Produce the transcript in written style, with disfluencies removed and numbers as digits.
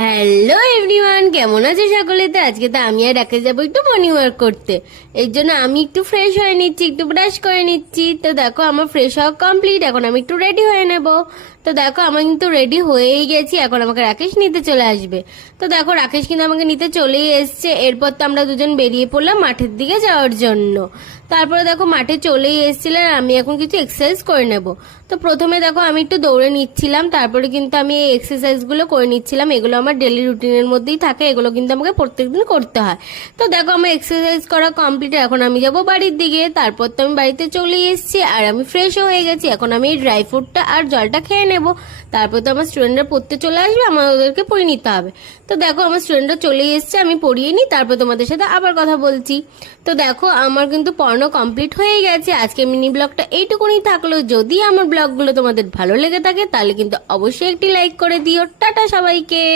Hello everyone, কেমন আছে সকলে? তো আজকে তো আমি আর রাকেশ যাবো একটু মর্নিং ওয়াক করতে। এর জন্য আমি একটু ফ্রেশ হয়ে নিচ্ছি, একটু ব্রাশ করে নিচ্ছি। তো দেখো আমার ফ্রেশ হওয়া কমপ্লিট, এখন আমি একটু রেডি হয়ে নেব। তো দেখো আমি কিন্তু রেডি হয়েই গেছি, এখন আমাকে রাকেশ নিতে চলে আসবে। তো দেখো রাকেশ কিন্তু আমাকে নিতে চলেই এসছে। এরপর তো আমরা দুজন বেরিয়ে পড়লাম মাঠের দিকে যাওয়ার জন্য। তারপরে দেখো মাঠে চলেই এসেছিল, আর আমি এখন কিছু এক্সারসাইজ করে নেব। তো প্রথমে দেখো আমি একটু দৌড়ে নিচ্ছিলাম, তারপরে কিন্তু আমি এই এক্সারসাইজগুলো করে নিচ্ছিলাম। এগুলো আমার ডেলি রুটিনের মধ্যেই থাকে, এগুলো কিন্তু আমাকে প্রত্যেকদিন করতে হয়। তো দেখো আমার এক্সারসাইজ করা কমপ্লিট, এখন আমি যাব বাড়ির দিকে। তারপর তো আমি বাড়িতে চলেই এসেছি, আর আমি ফ্রেশও হয়ে গেছি। এখন আমি এই ড্রাই ফ্রুটটা আর জলটা খেয়ে নেব। তারপর তো আমার স্টুডেন্টরা পড়তে চলে আসবে, আমার ওদেরকে পড়িয়ে নিতে হবে। তো দেখো আমার স্টুডেন্টরা চলেই এসছে, আমি পড়িয়ে নিই, তারপর তোমাদের সাথে আবার কথা বলছি। তো দেখো আমার কিন্তু পড়ানো কমপ্লিট হয়ে গেছে। আজকে মিনি ব্লগটা এইটুকুনি থাকলো। যদি আমার ব্লগগুলো তোমাদের ভালো লেগে থাকে তাহলে কিন্তু অবশ্যই একটি লাইক করে দিও। টাটা সবাইকে।